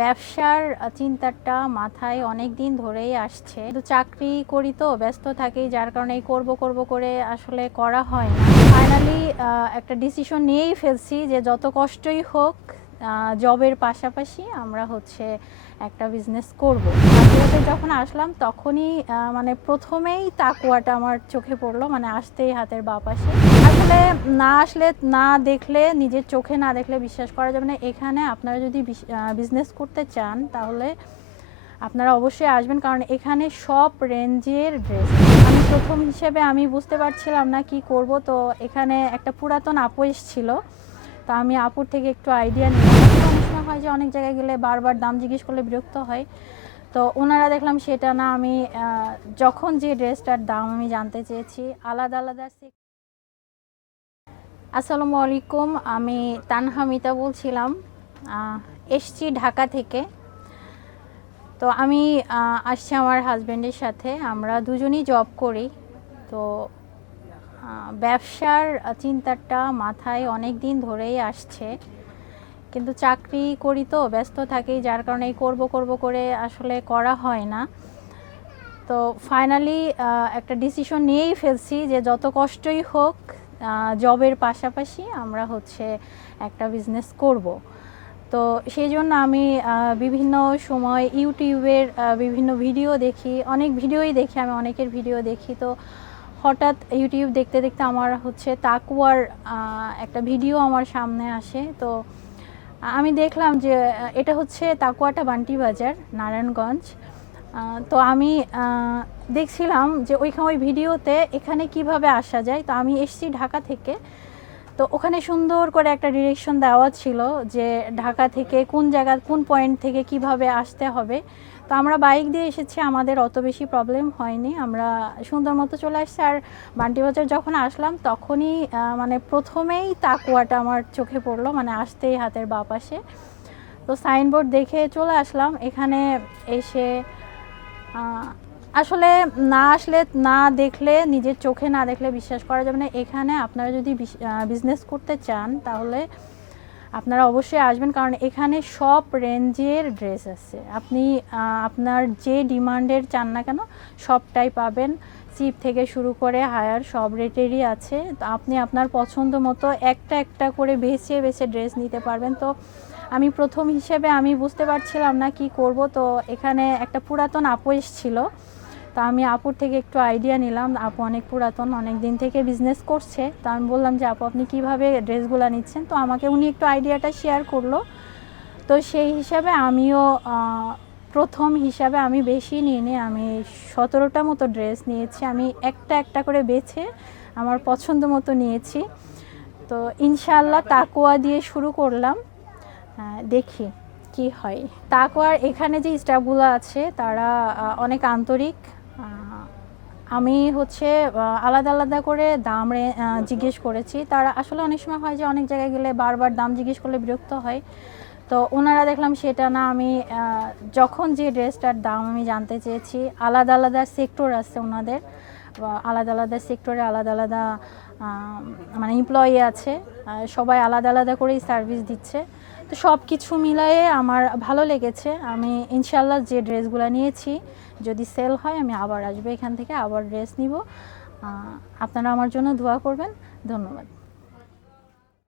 ব্যবসার চিন্তাটা মাথায় অনেক দিন ধরেই আসছে। কিন্তু চাকরি করি তো, ব্যস্ত থাকি, যার কারণে করব করব করে আসলে করা হয় না। ফাইনালি একটা ডিসিশন নিয়েই ফেলছি যে যত কষ্টই হোক জবের পাশাপাশি আমরা হচ্ছে একটা বিজনেস করব। আজকে যখন আসলাম, তখনই মানে প্রথমেই তাকুয়াটা আমার চোখে পড়ল মানে আসতেই হাতের বা পাশে আসলে না আসলে না দেখলে, নিজের চোখে না দেখলে বিশ্বাস করা যাবে না। এখানে আপনারা যদি বিজনেস করতে চান, তাহলে আপনারা অবশ্যই আসবেন, কারণ এখানে সব রেঞ্জের ড্রেস আমি প্রথম হিসেবে আমি বুঝতে পারছিলাম না কি করব, তো এখানে একটা পুরাতন আপু ছিল তো আমি আপুর থেকে একটু আইডিয়া অনেক সময় হয় যে অনেক জায়গায় গেলে বারবার দাম জিজ্ঞেস করলে বিরক্ত হয়। তো ওনারা দেখলাম সেটা না, আমি যখন যে ড্রেসটার দাম আমি জানতে চেয়েছি, আলাদা আলাদা আসসালামু আলাইকুম, আমি তানহামিতা বলছিলাম। এসছি ঢাকা থেকে। তো আমি আসছি আমার হাজব্যান্ডের সাথে। আমরা দুজনেই জব করি। তো ব্যবসার চিন্তাটা মাথায় অনেক দিন ধরেই আসছে। কিন্তু চাকরি করি তো, ব্যস্ত থাকি, যার কারণে করব করব করে আসলে করা হয় না। তো ফাইনালি একটা ডিসিশন নিয়েই ফেলছি যে যত কষ্টই হোক জবের পাশাপাশি আমরা হচ্ছে একটা বিজনেস করব। তো সেই জন্য আমি বিভিন্ন সময় ইউটিউবের বিভিন্ন ভিডিও দেখি, অনেক ভিডিওই দেখি, আমি অনেকের ভিডিও দেখি। তো হঠাৎ ইউটিউব দেখতে দেখতে আমার হচ্ছে তাকুয়ার একটা ভিডিও আমার সামনে আসে। তো আমি দেখলাম যে এটা হচ্ছে তাকুয়াটা বান্টি বাজার, নারায়ণগঞ্জ। তো আমি দেখছিলাম যে ওইখানে ওই ভিডিওতে এখানে কীভাবে আসা যায়। তো আমি এসছি ঢাকা থেকে। তো ওখানে সুন্দর করে একটা ডিরেকশন দেওয়া ছিল যে ঢাকা থেকে কোন জায়গা, কোন পয়েন্ট থেকে কীভাবে আসতে হবে। তো আমরা বাইক দিয়ে এসেছি, আমাদের অত বেশি প্রবলেম হয়নি। আমরা সুন্দর মতো চলে আসছি। আর বান্টি বাজার যখন আসলাম, তখনই মানে প্রথমেই তাকুয়াটা আমার চোখে পড়ল মানে আসতেই হাতের বা পাশে। তো সাইনবোর্ড দেখে চলে আসলাম। এখানে এসে আসলে না আসলে, না দেখলে, নিজের চোখে না দেখলে বিশ্বাস করা যাবে না। এখানে আপনারা যদি বিজনেস করতে চান, তাহলে আপনারা অবশ্যই আসবেন। কারণ এখানে সব রেঞ্জের ড্রেস আছে। আপনি আপনার যে ডিমান্ডের চান না কেন, সবটাই পাবেন। চিপ থেকে শুরু করে হায়ার সব রেটেরই আছে। তো আপনি আপনার পছন্দ মতো একটা একটা করে বেছে বেছে ড্রেস নিতে পারবেন। তো আমি প্রথম হিসেবে আমি বুঝতে পারছিলাম না কি করব। তো এখানে একটা পুরাতন আপু ছিল তো আমি আপুর থেকে একটু আইডিয়া নিলাম। আপু অনেক পুরাতন, অনেক দিন থেকে বিজনেস করছে। তো আমি বললাম যে, আপু, আপনি কীভাবে ড্রেসগুলো নিচ্ছেন? তো আমাকে উনি একটু আইডিয়াটা শেয়ার করল। তো সেই হিসাবে আমিও প্রথম হিসাবে আমি বেশি নিয়ে নিই আমি সতেরোটা মতো ড্রেস নিয়েছি। আমি একটা একটা করে বেছে আমার পছন্দ মতো নিয়েছি। তো ইনশাল্লাহ তাকুয়া দিয়ে শুরু করলাম। দেখি কি হয়। তাকুয়ার এখানে যে স্টাফগুলো আছে, তারা অনেক আন্তরিক। আমি হচ্ছে আলাদা আলাদা করে দাম জিজ্ঞেস করেছি। তারা আসলে অনেক সময় হয় যে অনেক জায়গায় গেলে বারবার দাম জিজ্ঞেস করলে বিরক্ত হয়। তো ওনারা দেখলাম সেটা না, আমি যখন যে ড্রেসটার দাম আমি জানতে চেয়েছি, আলাদা আলাদা সেক্টর আছে ওনাদের। আলাদা আলাদা সেক্টরে আলাদা আলাদা মানে এমপ্লয়ি আছে সবাই আলাদা আলাদা করেই সার্ভিস দিচ্ছে। তো সব কিছু মিলায়ে আমার ভালো লেগেছে। আমি ইনশাল্লাহ যে ড্রেসগুলো নিয়েছি, যদি সেল হয় আমি আবার আসব এখান থেকে, আবার ড্রেস নিব। আপনারা আমার জন্য দোয়া করবেন। ধন্যবাদ।